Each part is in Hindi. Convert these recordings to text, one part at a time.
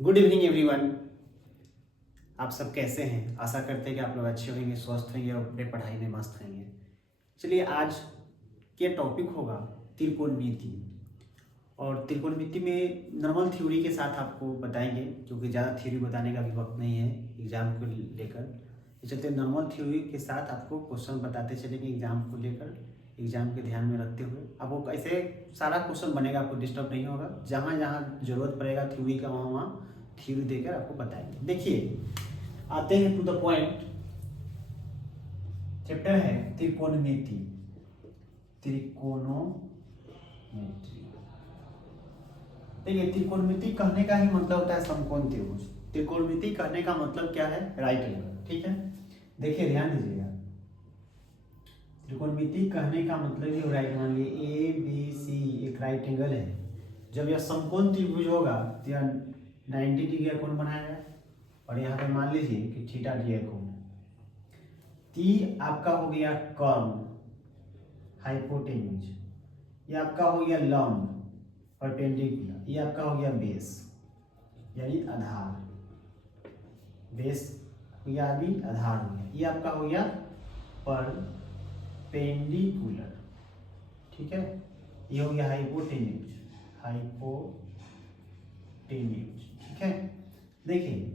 Good evening everyone. आप सब कैसे हैं? आशा करते हैं कि आप लोग अच्छे होंगे, स्वस्थ होंगे और अपने पढ़ाई में मस्त होंगे। चलिए, आज के टॉपिक होगा त्रिकोणमिति। और त्रिकोणमिति में नॉर्मल थ्योरी के साथ आपको बताएंगे, क्योंकि ज़्यादा थ्योरी बताने का भी वक्त नहीं है एग्जाम को लेकर। इस चलते नॉर्मल थ्योरी के साथ आपको क्वेश्चन बताते चलेंगे एग्जाम को लेकर, एग्जाम के ध्यान में रखते हुए। आपको ऐसे सारा क्वेश्चन बनेगा, आपको डिस्टर्ब नहीं होगा। जहाँ जहाँ जरूरत पड़ेगा थ्योरी का, वहाँ वहाँ थ्योरी देकर आपको बताएंगे। देखिए, आते हैं टू द पॉइंट। चैप्टर है त्रिकोणमिति। त्रिकोणमिति, देखिए त्रिकोणमिति कहने का ही मतलब होता है समकोण त्रिभुज। त्रिकोणमिति कहने का मतलब क्या है? Right angle. ठीक है, देखिए ध्यान दीजिएगा। त्रिकोणमिति कहने का मतलब ये राइट, मान लीजिए ए बी सी एक राइट एंगल है। जब यह समकोण त्रिभुज होगा तो यह 90 डिग्री का कोण बनाएगा। और यहाँ पे मान लीजिए कि थीटा डिग्री का कोण। ती आपका हो गया कर्म, हाइपोटेन्यूज। ये आपका हो गया लंब, परपेंडिकुलर। ये आपका हो गया बेस, यानी आधार। बेस हो गया, अभी आधार हो गया। ये आपका हो गया परपेंडिकुलर। ठीक है, ये हो गया हाइपोटेन्यूज। हाइपोटेन्यूज, ठीक है। देखिए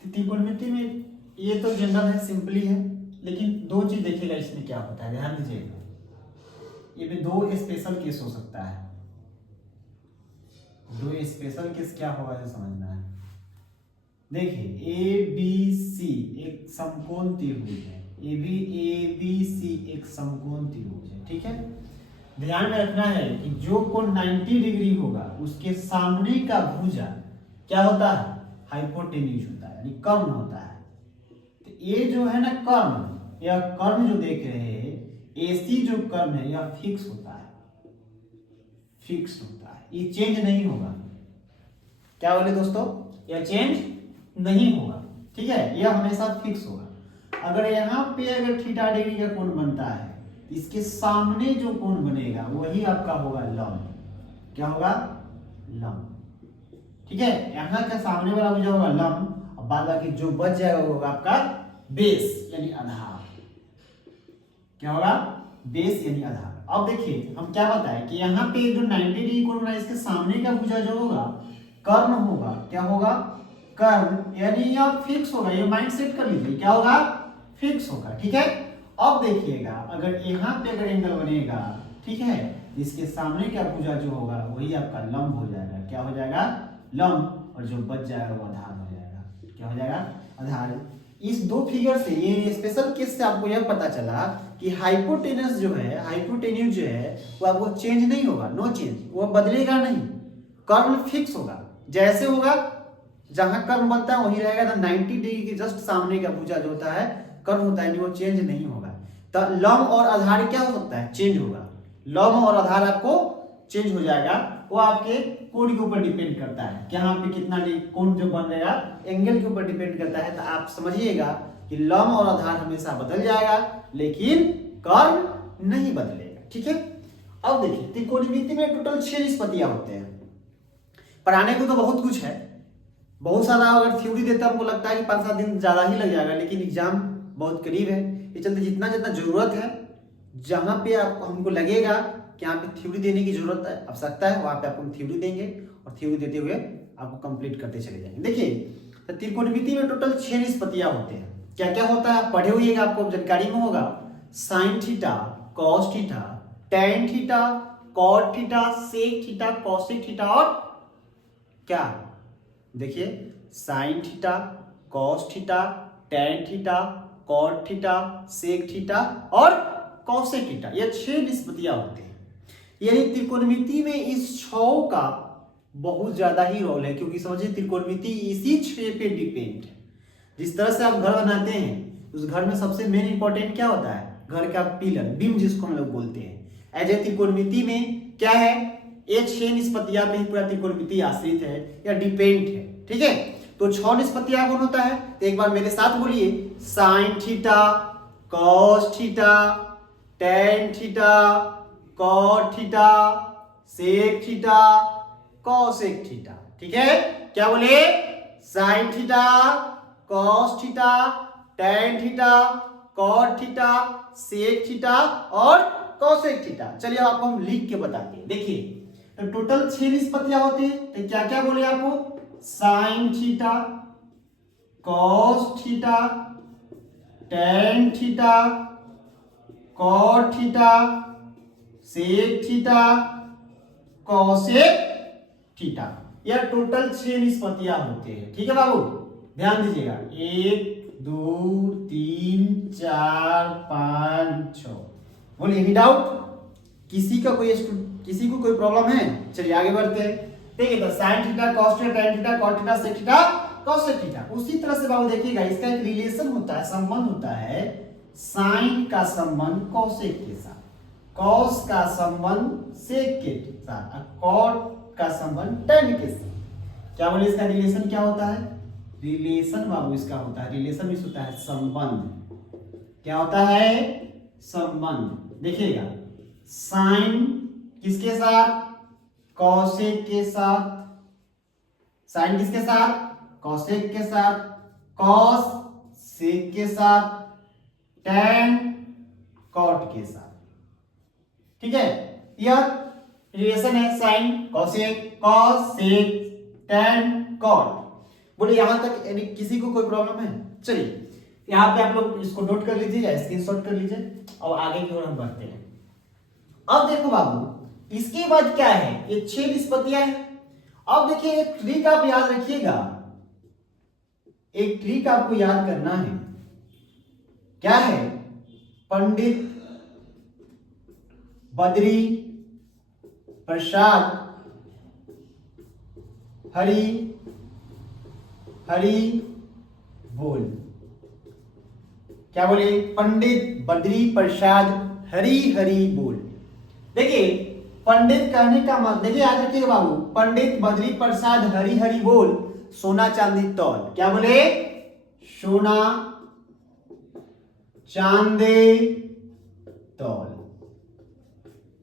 त्रिकोणमिति में ये तो जनरल है, सिंपली है, लेकिन दो चीज देखिएगा इसमें क्या होता है, ध्यान दीजिएगा। ये में दो स्पेशल केस हो सकता है। दो स्पेशल केस क्या होगा ये समझना है। देखिए ए बी सी एक समकोण त्रिभुज है। ए बी सी एक समकोण त्रिभुज है। ठीक है, ध्यान में रखना है कि जो कोण 90 डिग्री होगा उसके सामने का भुजा क्या होता है? हाइपोटेन्यूज होता है, यानी कर्ण होता है। तो ये जो है ना कर्ण, यह कर्ण जो देख रहे हैं, एसी जो कर्ण है यह फिक्स होता है। फिक्स होता है, ये चेंज नहीं होगा। क्या बोले दोस्तों? यह चेंज नहीं होगा। ठीक है, यह हमेशा फिक्स होगा। अगर यहाँ पे अगर थीटा डिग्री का कोण बनता है, इसके सामने जो कोण बनेगा वही आपका होगा लंब। क्या होगा? लंब। ठीक है, यहाँ का सामने वाला भुजा होगा लंब, और बाद बाकी जो बच जाएगा वो होगा आपका बेस, यानी आधार। क्या होगा? बेस यानी आधार। अब देखिए हम क्या बताएं कि यहाँ पे जो 90 डिग्री कोण बना है, इसके सामने का भुजा जो होगा कर्ण होगा। क्या होगा? कर्ण, यानी यह फिक्स होगा। ये माइंड सेट कर लीजिए, क्या होगा? फिक्स होगा। ठीक है, अब देखिएगा अगर यहाँ पे अगर एंगल बनेगा, ठीक है, इसके सामने का भुजा जो होगा वही आपका लंब हो जाएगा। क्या हो जाएगा? लंब। और जो बच जाएगा वो आधार हो जाएगा। क्या हो जाएगा? आधार। इस दो फिगर से, ये स्पेशल केस से आपको यह पता चला कि हाइपोटेनस जो है, हाइपोटेन्यूज जो है वो आपको चेंज नहीं होगा, नो चेंज, वो बदलेगा नहीं। कर्व फिक्स होगा, जैसे होगा जहां कर्व बनता है वही रहेगा। तो 90 डिग्री के जस्ट सामने का भुजा जो होता है कर्व होता है, वो चेंज नहीं होगा। तो लंब और आधार क्या हो सकता है? चेंज होगा। लंब और आधार आपको चेंज हो जाएगा। वो आपके कोण के ऊपर डिपेंड करता है कि यहाँ पे कितना कोण जो बन रहेगा, एंगल के ऊपर डिपेंड करता है। तो आप समझिएगा कि लंब और आधार हमेशा बदल जाएगा, लेकिन कर्व नहीं बदलेगा। ठीक है, अब देखिए त्रिकोणमिति में टोटल 6 निष्पत्तियां होते हैं। पढ़ाने को तो बहुत कुछ है, बहुत सारा। अगर थ्योरी देता हमको लगता है कि 5-7 दिन ज्यादा ही लग जाएगा, लेकिन एग्जाम बहुत करीब है। ये चलते जितना जितना जरूरत है, जहां पे आपको हमको लगेगा कि यहाँ पे थ्योरी देने की जरूरत है, आवश्यकता है, वहां पे आपको हम थ्योरी देंगे और थ्योरी देते हुए आपको कंप्लीट करते चले जाएंगे। देखिए तो त्रिकोणमिति में टोटल 6 निष्पत्तियां होते हैं। क्या क्या होता है पढ़े हुएगा, आपको जानकारी में होगा। Sine theta, cos theta, tan theta, cot theta, sec theta, cosec theta और क्या? देखिए sine theta, cos theta, tan theta, cot theta, sec theta और कॉसेक थीटा, ये 6 निष्पत्तियां होते हैं। यानी त्रिकोणमिति में इस 6 का बहुत ज्यादा ही रोल है, क्योंकि समझिए त्रिकोणमिति इसी 6 पे डिपेंड है। जिस तरह से आप घर बनाते हैं, उस घर में सबसे मेन इंपॉर्टेंट क्या होता है? घर का पिलर, बीम जिसको हम लोग बोलते हैं। एज ए त्रिकोणमिति में क्या है? ये 6 निष्पत्तियां पे ही पूरा त्रिकोणमिति आश्रित है या डिपेंड है। ठीक है, तो 6 निष्पत्तियां कौन होता है? तो एक बार मेरे साथ बोलिए। Sine theta, cos theta, tan theta, cot theta, sec theta, cosec theta. ठीक है, क्या बोले, sine theta, cos theta, tan theta, cot theta, sec theta और कॉसेक थीटा। चलिए आपको हम लिख के बताते हैं। देखिए तो टोटल 6 निष्पत्तियां होती है, तो क्या क्या बोले आपको, sine theta, cos theta, tan theta, cot theta, sec theta, cosec theta. यह टोटल 6 निष्पत्तियां होते हैं। ठीक है बाबू, ध्यान दीजिएगा, 1 2 3 4 5 6। बोलिए एनी डाउट, किसी को कोई प्रॉब्लम है? चलिए आगे बढ़ते हैं। ठीक है, तो sine theta, cos theta, tan theta, cot theta, sec theta, cosec theta. उसी तरह से बाबू देखिएगा, इसका एक रिलेशन होता है, संबंध होता है, साइन का संबंध कॉसेक के साथ, कॉस का संबंध सेक के साथ, और कॉट का संबंध टैन के साथ। क्या बोले, इसका रिलेशन क्या होता है? रिलेशन बाबू इसका होता है, रिलेशन मींस होता है संबंध। क्या होता है? संबंध। देखिएगा, साइन किसके साथ? कॉसेक के साथ। साइन किसके साथ? कॉसेक के साथ। कॉस सेक के साथ। टैन कॉट के साथ। ठीक है, यह रिलेशन है, sine cosec, cos sec, tan cot. बोले यहां तक यानी किसी को कोई प्रॉब्लम है? चलिए यहां पे आप लोग इसको नोट कर लीजिए या स्क्रीनशॉट कर लीजिए और आगे की ओर हम बढ़ते हैं। अब देखो बाबू, इसके बाद क्या है, ये 6 निष्पत्तियां हैं। अब देखिए एक ट्रिक आप याद रखिएगा, एक ट्रिक आपको याद करना है। क्या है? पंडित बद्री प्रसाद हरि हरि बोल। क्या बोले? पंडित बद्री प्रसाद हरि हरि बोल। देखिए पंडित कहने का मतलब, देखिए याद रखिएगा बाबू, पंडित बद्री प्रसाद हरि हरि बोल, सोना चांदी तौल। क्या बोले? सोना चांदी तौल।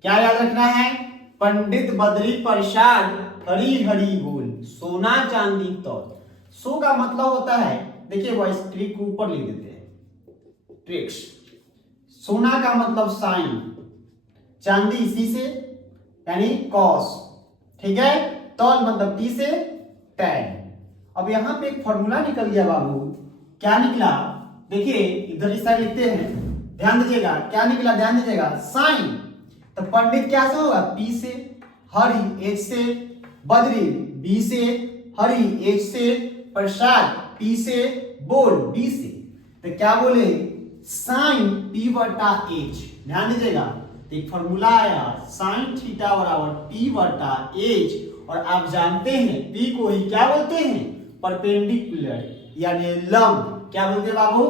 क्या याद रखना है? पंडित बद्री प्रसाद हरि हरि बोल, सोना चांदी तौल। सो का मतलब होता है, देखिए वो इस ट्रिक को ऊपर लिख देते हैं, ट्रिक्स। सोना का मतलब साइन, चांदी इसी से यानी कॉस, ठीक है, तौल मतलब टी से टैन। अब यहां पे एक फॉर्मूला निकल गया बाबू। क्या निकला? देखिए इधर इस साइड लिखते हैं, ध्यान दीजिएगा क्या निकला, ध्यान दीजिएगा। साइन तो पंडित क्या से होगा? पी से, हरि एच से, बद्री बी से, हरि एच से, प्रसाद पी से, बोल बी से। तो क्या बोले? साइन पी बटा एच। ध्यान दीजिएगा, तो एक फॉर्मूला आया, साइन थीटा बराबर पी बटा एच। और आप जानते हैं पी को ही क्या बोलते हैं? परपेंडिकुलर यानी लंब। क्या बोलते हैं बाबू?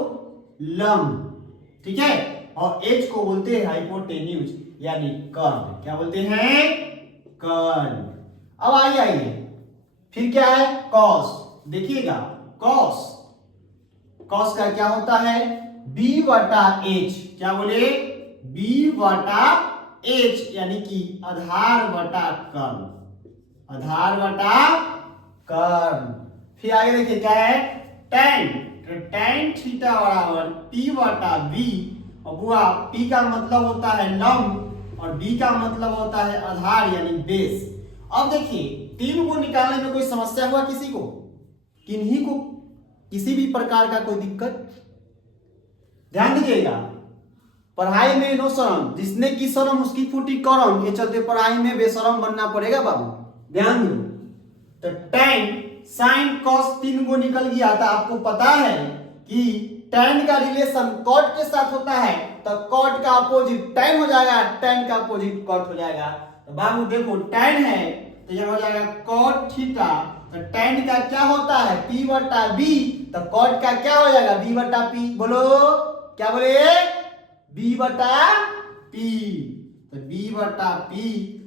लंब। ठीक है, और एच को बोलते हैं हाइपोटेन्यूज यानी कर्ण। क्या बोलते हैं? कर्ण। अब आइए फिर क्या है? कॉस। देखिएगा कॉस, कॉस का क्या होता है? बी बटा एच। क्या बोले? बी बटा एच यानी कि आधार बटा कर्ण, आधार बटा कर्ण। फिर आगे देखिए क्या है? टैन, तो टैन थीटा बराबर पी बटा बी। और बुआ पी का मतलब होता है लंब और बी का मतलब होता है आधार यानी बेस। अब देखिए तीन को निकालने में कोई समस्या हुआ किसी को? किन्हीं को किसी भी प्रकार का कोई दिक्कत? ध्यान दीजिएगा, पढ़ाई में नो शरम, जिसने की शरम उसकी फूटी करम। ये चलते पढ़ाई में बेशरम बनना पड़ेगा बाबू, ध्यान दो। तो टैन साइन कॉस तीन को निकल गया था। आपको पता है कि टैन का रिलेशन कॉट के साथ होता है, तो कॉट का अपोजिट टैन हो जाएगा, टैन का अपोजिट कॉट हो जाएगा। तो बाबू देखो टैन है तो यह हो जाएगा कॉट थीटा। तो टैन का क्या होता है? पी बटा बी। तो कॉट का क्या हो जाएगा? बी बटा पी। बोलो क्या बोले? बी बटा पी। तो बी बटा पी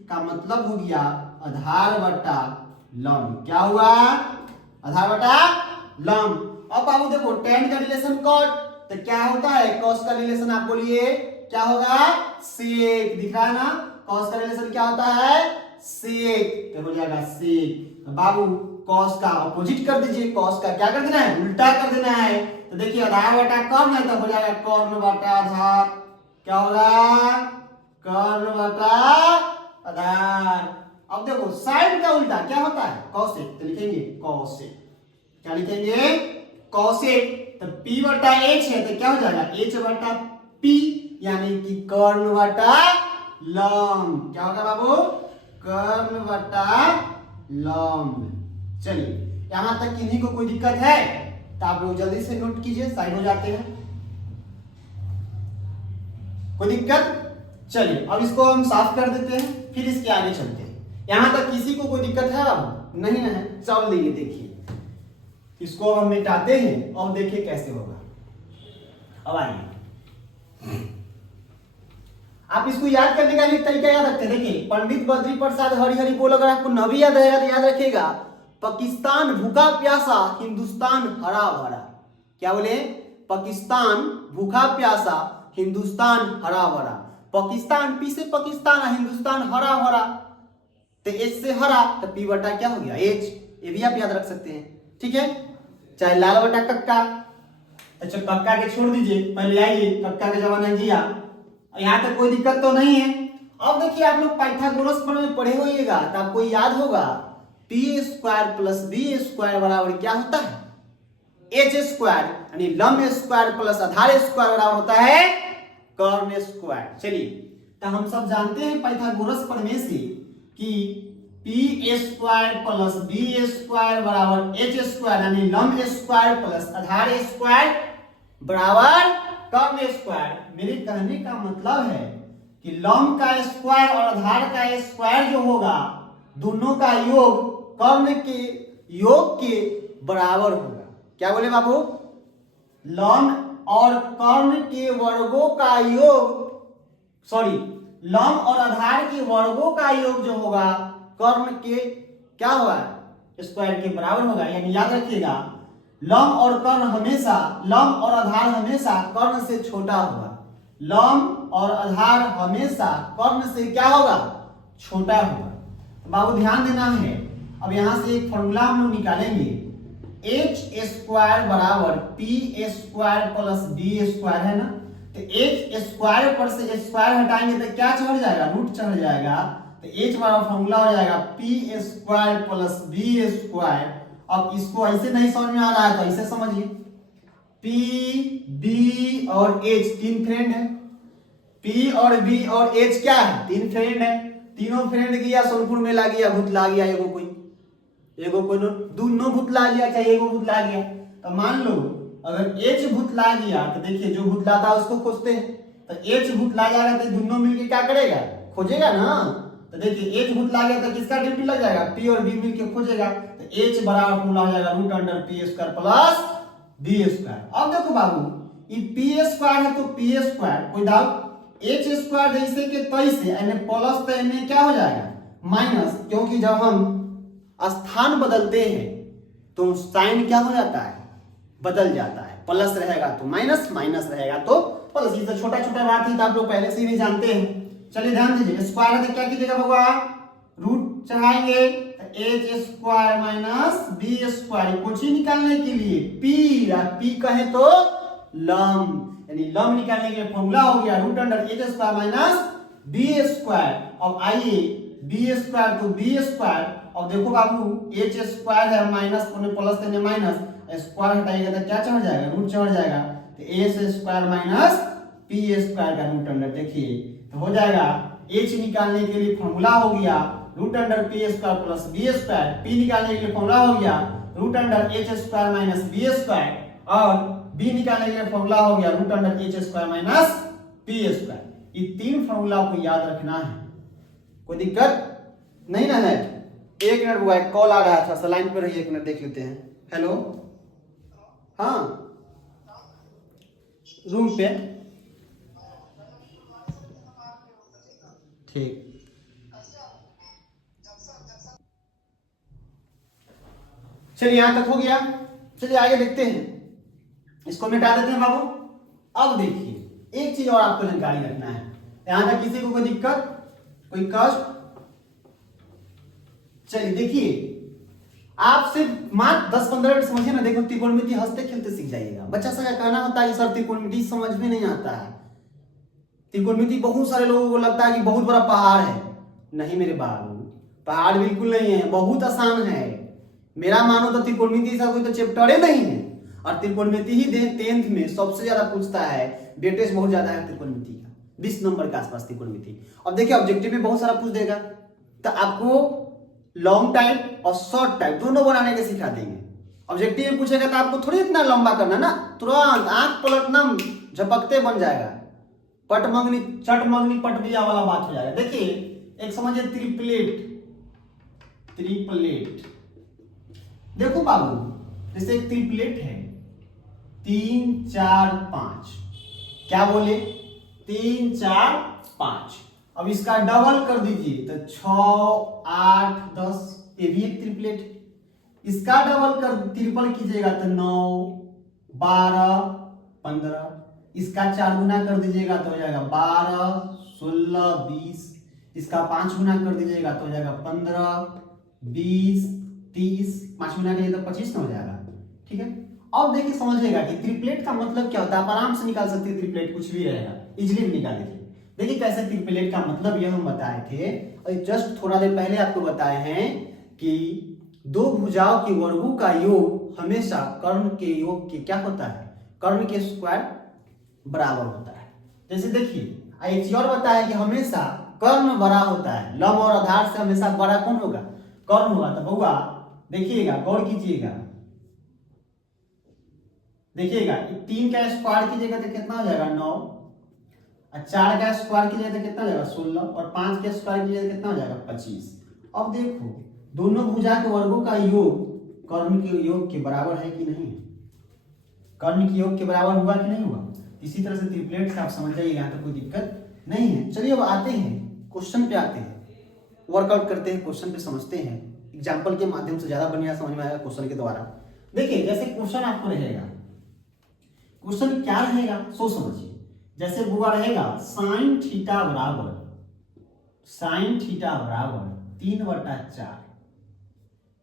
का मतलब हो गया आधार बटा लंब। क्या हुआ? आधार बटा लंब। अब बाबू देखो टैन का रिलेशन कॉट, तो क्या होता है? कॉस का रिलेशन आप बोलिए क्या होगा? सेक। दिख रहा है ना? कॉस का रिलेशन क्या होता है? सेक। तो हो जाएगा सेक। तो बाबू कॉस का अपोजिट कर दीजिए, कॉस का क्या कर देना है, उल्टा कर देना है। तो देखिए आधार बटा कर्ण है तो हो जाएगा कर्ण बटा आधार, क्या होगा, कर्ण बटा आधार। अब देखो साइन का उल्टा क्या होता है, कॉसेक, तो लिखेंगे कॉसेक, क्या लिखेंगे, कॉसेक। तो p बटा h है तो क्या हो जाएगा h बटा p, यानी कि कर्ण बटा लंब, क्या होगा बाबू, कर्ण बटा लंब। चलिए यहां तक किन्हीं को कोई दिक्कत है तो आप लोग जल्दी से नोट कीजिए, साइड हो जाते हैं, कोई दिक्कत। चलिए अब इसको हम साफ कर देते हैं, फिर इसके आगे चलते हैं। यहां तक किसी को कोई दिक्कत है, अब नहीं है, चल लिए देखिए इसको हम मिटाते हैं और देखिए कैसे होगा। अब आइए आप इसको याद करने का भी तरीका याद रखते हैं। देखिए पंडित बद्री प्रसाद हरिहरि बोल, अगर आपको न भी याद रहेगा तो याद रखिएगा, पाकिस्तान भूखा प्यासा हिंदुस्तान हरा भरा। क्या बोले, पाकिस्तान भूखा प्यासा हिंदुस्तान हरा भरा। पाकिस्तान पी से पाकिस्तान, हिंदुस्तान हरा भरा, तो एच से हरा, तो पी बटा क्या हो गया एच, ये भी आप याद रख सकते हैं, ठीक है। चाहे लाल बटा कक्का, अच्छा कक्का के छोड़ दीजिए, पहले आइए कक्का के जमाना गया, यहाँ तक कोई दिक्कत तो नहीं है। अब देखिए आप लोग पाइथागोरस में पढ़े होइएगा तो आपको याद होगा P square plus B square बराबर क्या होता है, एच स्क्वायर, यानी लंब स्क्वायर प्लस आधार स्क्वायर बराबर होता है कर्ण स्क्वायर। चलिए तो हम सब जानते हैं पाइथागोरस प्रमेय से कि P square plus B square बराबर एच स्क्वायर, यानी लंब स्क्वायर प्लस आधार स्क्वायर बराबर कर्ण स्क्वायर। मेरे कहने का मतलब है कि लंब का स्क्वायर और आधार का स्क्वायर जो होगा, दोनों का योग कर्ण के योग के बराबर होगा। क्या बोले बाबू, लंब और कर्ण के वर्गों का योग, सॉरी लंब और आधार के वर्गों का योग जो होगा कर्ण के क्या होगा, स्क्वायर के बराबर होगा। यानी याद रखिएगा लंब और कर्ण हमेशा, लंब और आधार हमेशा कर्ण से छोटा होगा, लंब और आधार हमेशा कर्ण से क्या होगा, छोटा होगा। तो बाबू ध्यान देना है। अब यहां से एक फॉर्मूला हम लोग निकालेंगे, एच स्क्वायर बराबर P square plus B square है ना, तो एच स्क्वायर पर से स्क्वायर हटाएंगे तो क्या चढ़ जाएगा, रूट चढ़ जाएगा, तो एच बराबर फॉर्मूला हो जाएगा P square plus B square. अब इसको ऐसे नहीं समझ में आ रहा है तो ऐसे समझिए, पी बी और एच तीन फ्रेंड है, पी और बी और एच क्या है, तीन फ्रेंड है। तीनों फ्रेंड गया सोनपुर मेला गया, भूतला गया, एगो कोई दोनों भूतला गया, चाहे एगो भूतला गया। तो मान लो अगर एच भूतला गया तो देखिए जो भूतलाता है उसको खोजते हैं, तो एच भूतला जाएगा तो दोनों मिलके क्या करेगा, खोजेगा ना। तो देखिए एच भूतला गया तो किसका ड्यूटी लग जाएगा, पी और बी मिलके खोजेगा, तो एच बराबर फॉर्मूला हो जाएगा root under P square plus B square. अब देखो बाबू ये पी स्क्वायर है तो पी स्क्वायर, कोई डाउट, एच स्क्वायर जैसे के तैसे, यानी प्लस तो यानी क्या हो जाएगा माइनस, क्योंकि जब हम स्थान बदलते हैं तो साइन क्या हो जाता है, बदल जाता है, प्लस रहेगा तो माइनस, माइनस रहेगा तो प्लस। ये तो छोटा छोटा बात है तो आप लोग पहले से ही जानते हैं। चलिए ध्यान दीजिए, स्क्वायर है तो क्या कीजिएगा बाबा, रूट चढ़ाएंगे, h square minus B square, कुछ ही निकालने के लिए पी, पी कहे तो लंब, यानी लंब निकालने के लिए फॉर्मूला हो गया root under H square minus B square. अब आइए बी स्क्वायर तो बी स्क्वायर, अब देखो बाबू एच स्क्वायर है माइनस प्लस देने माइनस, स्क्वायर हटाइएगा तो क्या चढ़ जाएगा, रूट चढ़ जाएगा, तो H square minus P square का रूट अंडर, देखिए तो हो जाएगा एच निकालने के लिए फॉर्मूला हो गया root under P square plus B square, P निकालने के लिए फॉर्मूला हो गया root under H square minus B square, और बी निकालने के लिए फॉर्मूला हो गया root under H square minus P square. ये तीन फॉर्मूला आपको याद रखना है, कोई दिक्कत नहीं ना है। एक मिनट हुआ, कॉल आ रहा था, लाइन पर रहिए, एक मिनट देख लेते हैं। हेलो, हाँ रूम पे, ठीक, चलिए यहां तक हो गया। चलिए आगे देखते हैं, इसको मिटा देते हैं बाबू। अब देखिए एक चीज और आपको जानकारी रखना है, यहां तक किसी को कोई दिक्कत, कोई कष्ट। चलिए देखिए आप सिर्फ मात्र 10-15 मिनट समझिए ना, देखो त्रिकोणमिति हंसते खेलते सीख जाइएगा। बच्चा सा का कहना होता है कि सर त्रिकोणमिति समझ में नहीं आता है, त्रिकोणमिति बहुत सारे लोगों को लगता है कि बहुत बड़ा पहाड़ है। नहीं मेरे बाबू, पहाड़ बिल्कुल नहीं है, बहुत आसान है। मेरा मानो तो त्रिकोणमिति का कोई तो चैप्टर ही नहीं है, और त्रिकोणमिति ही 10th में सबसे ज्यादा पूछता है, वेटेज बहुत ज्यादा है त्रिकोणमिति का, 20 नंबर के आसपास त्रिकोणमिति। अब देखिए ऑब्जेक्टिव में बहुत सारा पूछ देगा, तो आपको लॉन्ग टाइप और शॉर्ट टाइप दोनों बनाने के सिखा देंगे। ऑब्जेक्टिव में पूछेगा तो आपको थोड़ी इतना लंबा करना ना, तुरंत आंख पलटना झपकते बन जाएगा, पट मंगनी चट मंगनी पटबिया वाला बात हो जाएगा। देखिए एक समझिए त्रिप्लेट, त्रिप्लेट देखो बाबू, जैसे एक त्रिप्लेट है 3 4 5, क्या बोले 3 4 5। अब इसका डबल कर दीजिए तो 6 8 10, ये भी एक त्रिप्लेट है। इसका डबल कर ट्रिपल कीजिएगा तो 9 12 15, इसका 4 गुना कर दीजिएगा तो हो जाएगा 12 16 20, इसका 5 गुना कर दीजिएगा तो हो जाएगा 15 20 30, 5 गुना करिए तो 25 ना हो जाएगा। ठीक है, अब देखिए समझिएगा कि ट्रिपलेट का मतलब क्या होता है, आप आराम से निकाल सकते हैं, ट्रिपलेट कुछ भी रहेगा, इजीली भी निकाल लीजिए। देखिए कैसे ट्रिपलेट का मतलब यह हम बताए थे, और जस्ट थोड़ा देर पहले आपको बताए हैं कि दो भुजाओं के वर्गों का योग हमेशा कर्ण के योग के क्या होता है, कर्ण के स्क्वायर बराबर होता है। जैसे देखिए एक चीज और बताया कि हमेशा कर्ण बड़ा होता है, लंब और आधार से हमेशा बड़ा कौन होगा, कर्ण होगा। तो बउआ देखिएगा, गौर कीजिएगा, देखिएगा 3 का स्क्वायर कीजिएगा तो कितना हो जाएगा 9, और 4 का स्क्वायर कीजिएगा तो कितना हो जाएगा 16, और 5 का स्क्वायर कीजिएगा तो कितना हो जाएगा 25। अब देखो दोनों भुजा के वर्गों का योग कर्ण के योग के बराबर है कि नहीं, कर्ण के योग के बराबर हुआ कि नहीं हुआ। इसी तरह से ट्रिपलेट से आप समझ जाइएगा, तो कोई दिक्कत नहीं है। चलिए अब आते हैं क्वेश्चन पे, आते हैं वर्कआउट करते हैं, क्वेश्चन पे समझते हैं, एग्जाम्पल के माध्यम से ज्यादा बढ़िया समझ में आएगा क्वेश्चन के द्वारा। देखिए जैसे क्वेश्चन आपको रहेगा, क्वेश्चन क्या रहेगा सो समझिए। जैसे बुआ रहेगा साइन थीटा बराबर 3/4,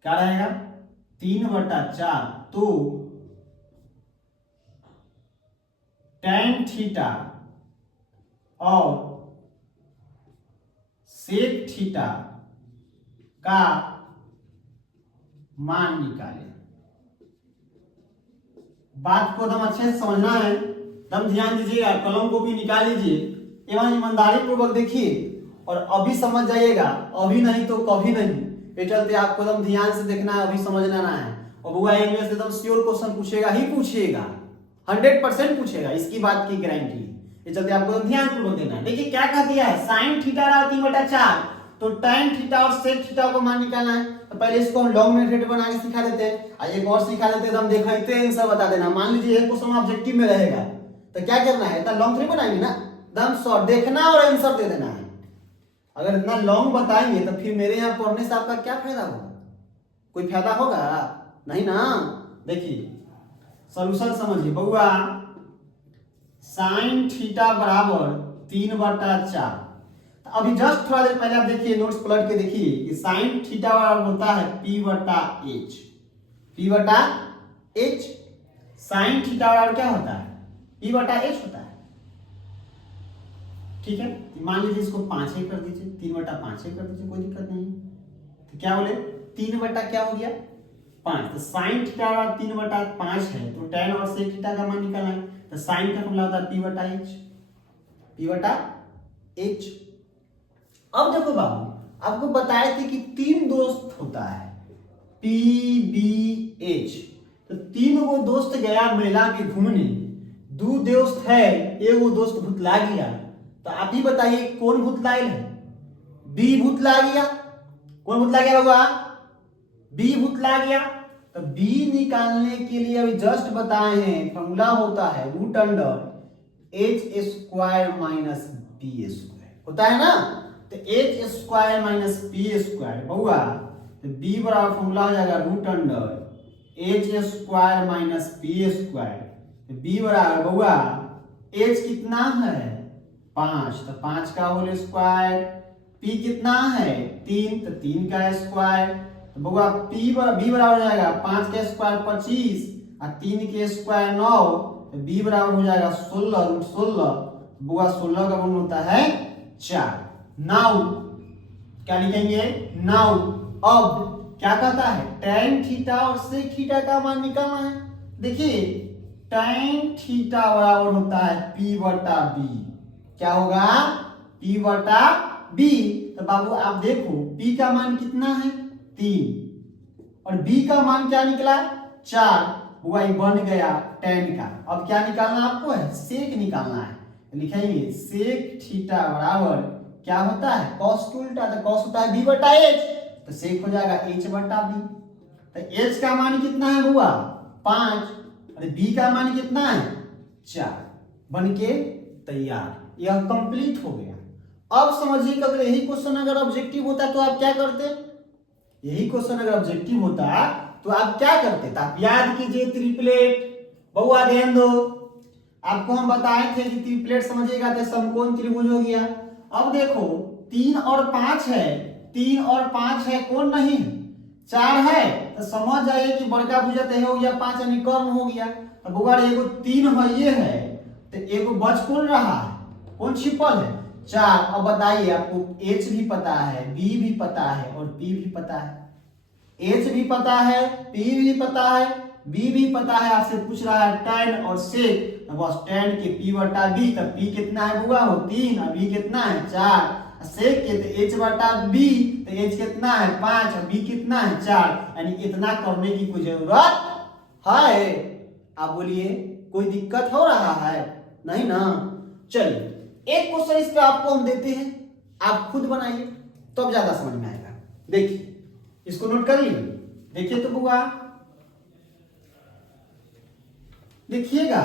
क्या रहेगा 3/4, तो tan थीटा और सेक थीटा का मान निकालें। बात को एकदम अच्छे से समझना है, एकदम ध्यान दीजिएगा, कलम को भी निकाल लीजिए एवं ईमानदारी पूर्वक देखिए, और अभी समझ जाइएगा, अभी नहीं तो कभी नहीं। ये चलते आपको एकदम ध्यान से देखना है, अभी समझना ना है। और बुआ इंग्लिश से एकदम श्योर क्वेश्चन पूछेगा ही पूछेगा, 100% पूछेगा, इसकी बात की गारंटी। ये चलते आपको एकदम ध्यान पूर्वक देना है। देखिए क्या कह दिया है, साइन थीटा 3/4, तो tan थीटा और सेक थीटा को मान निकालना है। तो पहले इसको हम लॉन्ग मेथड बना के सिखा देते हैं, और एक और सिखा देते हैं, एकदम देखते हैं आंसर बता देना। मान लीजिए एक क्वेश्चन ऑब्जेक्टिव में रहेगा तो क्या करना है, इतना लॉन्ग थ्री बनाएंगे ना, एकदम शॉर्ट देखना और आंसर दे देना है। अगर इतना लॉन्ग बताएंगे तो फिर मेरे यहाँ पढ़ने से आपका क्या फायदा होगा, कोई फायदा होगा नहीं ना। देखिए सॉल्यूशन समझिए बउआ, साइन थीटा बराबर 3/4। अभी जस्ट थोड़ा देर पहले आप देखिए नोट्स पलट के देखिए कि साइन थीटा बराबर होता है P/H, P/H। साइन थीटा बराबर क्या होता है, P/H होता है। ठीक है, मान लीजिए इसको 5 कर दीजिए, 3/5 कर दीजिए, कोई दिक्कत नहीं। तो क्या बोले 3 क्या हो गया 5, तो साइन थीटा 3/5 है, तो tan और सेक थीटा का मान निकालना है। तो साइन का फॉर्मूला होता है P/H। अब देखो बाबू, आपको बताए थे कि 3 दोस्त होता है PBH, तो 3 वो दोस्त गया मेला में घूमने, 2 दोस्त है, एगो दोस्त भुतला गया। तो आप ही बताइए कौन भुतलाइल है, बी भुतला गया। कौन भुतला गया बाबा, बी भुतला गया। तो बी निकालने के लिए अभी जस्ट बताए हैं, फॉर्मूला होता है √H² - B² होता है ना। तो H² - P² बउआ, तो B बराबर फॉर्मूला हो जाएगा √H² - P²। तो B बराबर बउआ H कितना है 5, तो 5 का होल स्क्वायर, P कितना है 3, तो 3 का स्क्वायर, तो तो बउआ बी बराबर हो जाएगा 5 के स्क्वायर 25 और 3 के स्क्वायर 9, तो बी बराबर हो जाएगा 16 बुआ 16 का गुण होता है 4। नाउ क्या लिखेंगे, नाउ अब क्या कहता है, tan थीटा और sec थीटा का मान निकालना है। देखिए tan थीटा बराबर होता है p बटा b, क्या होगा p बटा b। तो बाबू आप देखो p का मान कितना है 3 और b का मान क्या निकला 4, हुआ ये बन गया tan का। अब क्या निकालना आपको है, sec निकालना है। लिखेंगे sec थीटा बराबर क्या होता है cos उल्टा, तो cos होता है b बटा h, तो sec हो जाएगा h बटा b। तो h का मान कितना है बुआ 5 और b का मान कितना है 4, बन के तैयार, यह कंप्लीट हो गया। अब समझिए कि अगर यही क्वेश्चन अगर ऑब्जेक्टिव होता तो आप क्या करते, यही क्वेश्चन अगर ऑब्जेक्टिव होता तो आप क्या करते, तो आप याद कीजिए ट्रिपलेट। बहुआ ध्यान दो, आपको हम बताए थे कि ट्रिपलेट समझिएगा तो समकोण त्रिभुज हो गया। अब देखो 3 और 5 है, 3 और 5 है, कौन नहीं है 4 है, तो समझ जाइए कि बड़का भुजा हो गया 5 यानी कर्ण हो गया। तो बुआ एगो 3 है ये है, तो एगो बच कौन रहा है, कौन छिपल है 4। अब बताइए आपको h भी पता है, b भी पता है और p भी पता है, h भी पता है, p भी पता है, b भी पता है। आपसे पूछ रहा है tan और sec, तो बस tan के p बटा b, तो p कितना है बुआ हो 3 और b कितना है 4, sec के तो h बटा b, तो h कितना है 5 और b कितना है 4, यानी इतना करने की कोई जरूरत है। आप बोलिए कोई दिक्कत हो रहा है, नहीं ना। चलिए एक क्वेश्चन इस पे आपको हम देते हैं, आप खुद बनाइए तो अब ज्यादा समझ में आएगा। देखिए इसको नोट कर लीजिए, देखिए तो बुआ लिखिएगा,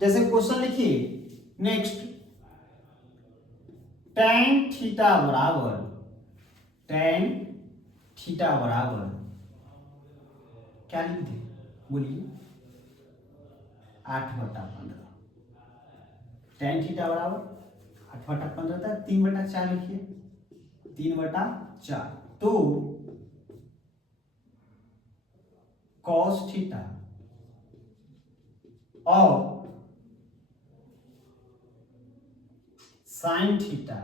जैसे क्वेश्चन लिखिए नेक्स्ट, tan थीटा बराबर क्या लिख दे बोलिए 8/15, tan थीटा बराबर 8/15 था, 3/4 लिखिए 3/4, तो cos थीटा और sin थीटा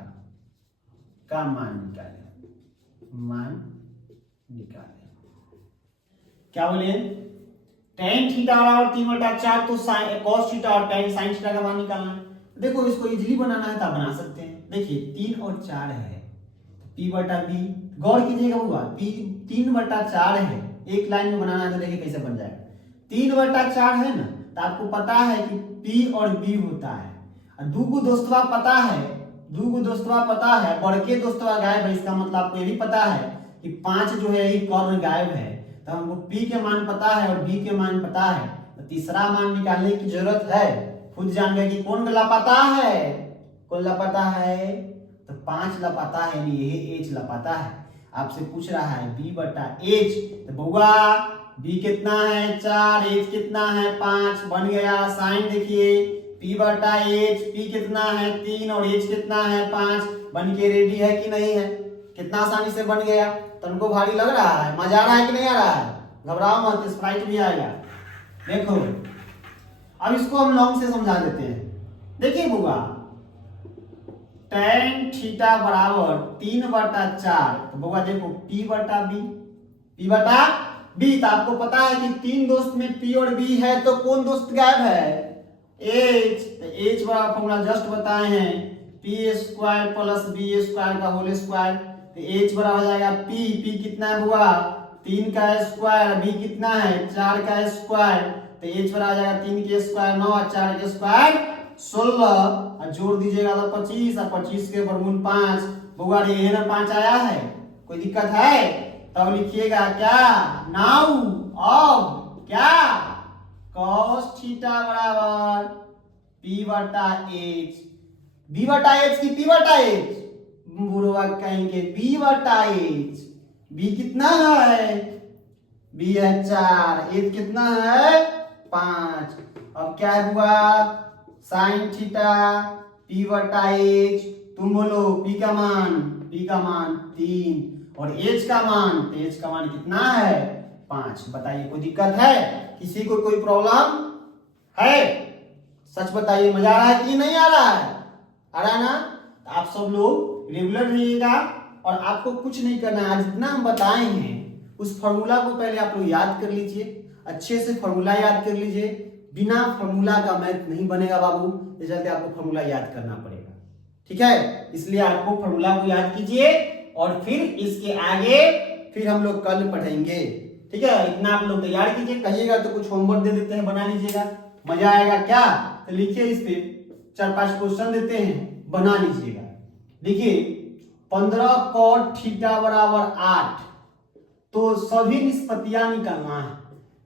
का मान निकालें, क्या बोले tan थीटा बराबर 3/4, तो cos थीटा और sin थीटा का मान निकालना है। देखो इसको इजीली बनाना है तो आप बना सकते हैं। देखिए 3 और 4 है, p बटा b, गौर कीजिएगा बुआ p 3/4 है, एक लाइन में बनाना है तो देखिए कैसे बन जाएगा। 3/4 है ना, तो आपको पता है कि p और b होता है, और दूगो दोस्तवा पता है, बड़के दोस्तवा गायब है, इसका मतलब आपको ये भी पता है कि 5 जो है ये कर्ण गायब है, तो हमको p के मान पता है और b के मान पता है, तो तीसरा मान निकालने की जरूरत है। खुद जान गए कि कौन लापता है, तो 5 लापता है, ये h लापता है। आपसे पूछ रहा है b बटा h, तो बउआ b कितना है 4, h कितना है 5, बन गया। साइन देखिए p बटा h, p कितना है 3 और h कितना है 5, बन के रेडी है कि नहीं है, कितना आसानी से बन गया। तुमको भारी लग रहा है, मजा आ रहा है कि नहीं आ रहा है, घबराओ मत, स्प्राइट भी आएगा। देखो अब इसको हम लॉन्ग से समझा देते हैं। देखिए बुआ tan थीटा बराबर 3/4, तो बुआ देखो p बटा b, तो आपको पता है कि 3 दोस्त में p और b है, तो कौन दोस्त गायब है h, तो h बराबर फॉर्मूला जस्ट बताए हैं p² + b² का होल स्क्वायर, तो h बराबर हो जाएगा p कितना है बुआ 3 का स्क्वायर, b कितना है 4 का स्क्वायर, तो h बराबर हो जाएगा 3 के स्क्वायर 9 और 4 के स्क्वायर 16, और जोड़ दीजिएगा तो 25 और 25 के वर्गमूल 5, बुआ ये ना 5 आया है, कोई दिक्कत है, तब लिखिएगा क्या नाउ, अब क्या cos थीटा बराबर p बटा h, b बटा h की p बटा h, बुढ़वा कहेंगे b बटा h, b कितना है b है 4, h कितना है 5। अब क्या है बुआ साइन थीटा p बटा h, तुम बोलो p का मान 3, और एच का मान, तो एच का मान कितना है 5। बताइए कोई दिक्कत है, किसी को कोई प्रॉब्लम है? सच बताइए, मजा आ रहा है कि नहीं आ रहा है? आ रहा है ना? आप सब लोग रेगुलर रहिएगा और आपको कुछ नहीं करना है। आज जितना हम बताए हैं उस फॉर्मूला को पहले आप लोग याद कर लीजिए, अच्छे से फॉर्मूला याद कर लीजिए। बिना फॉर्मूला का मैथ नहीं बनेगा बाबू, इस चलते आपको फॉर्मूला याद करना पड़ेगा, ठीक है? इसलिए आपको फॉर्मूला को याद कीजिए और फिर इसके आगे फिर हम लोग कल पढ़ेंगे, ठीक है? इतना आप लोग तैयार कीजिए। कहिएगा तो कुछ होमवर्क दे देते हैं, बना लीजिएगा। मजा आएगा क्या? तो लिखिए, इस पे 4-5 क्वेश्चन देते हैं, बना लीजिएगा। देखिए 15 cot थीटा बराबर 8, तो सभी निष्पत्तियां निकालना है।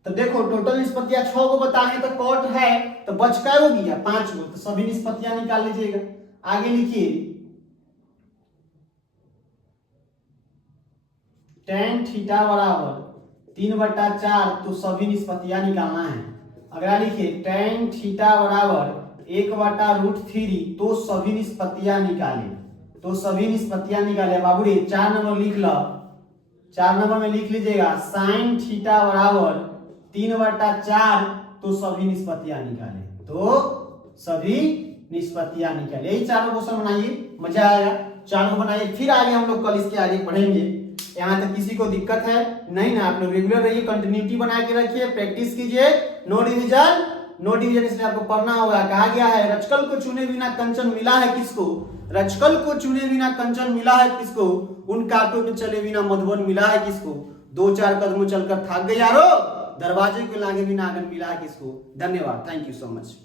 तो देखो टोटल निष्पत्तियां 6 को बताए तो cot है, तो बच क्या हो गया 5 को, तो सभी निष्पत्तियां निकाल लीजिएगा। आगे लिखिए tan थीटा बराबर 3/4, तो सभी निष्पत्तियां निकालना है। अगला लिखिए tan थीटा बराबर 1/√3, तो सभी निष्पत्तियां निकाले, तो सभी निष्पत्तियां निकाले। बाबू रे 4 नंबर लिख लो, 4 नंबर में लिख लीजिएगा sin थीटा बराबर 3/4, तो सभी निष्पत्तियां निकाले, तो सभी निष्पत्तियां निकाले। यही चारों क्वेश्चन बनाइए, मजा आएगा। चारों बनाइए, फिर आगे हम लोग कल इसके आगे पढ़ेंगे। यहाँ तक किसी को दिक्कत है नहीं ना? आप लोग रेगुलर रहिए, कंटिन्यूटी बना के रखिए, प्रैक्टिस कीजिए। नो डिवीजन, नो डिवीजन इसलिए आपको पढ़ना होगा। कहा गया है रचकल को चुने बिना कंचन मिला है किसको? रचकल को चुने बिना कंचन मिला है किसको? उन कांटों पे चले बिना मधुबन मिला है किसको? 2-4 कदमों चलकर थक गए यारो, दरवाजे को लागे बिना आंगन मिला है किसको? धन्यवाद, थैंक यू सो मच।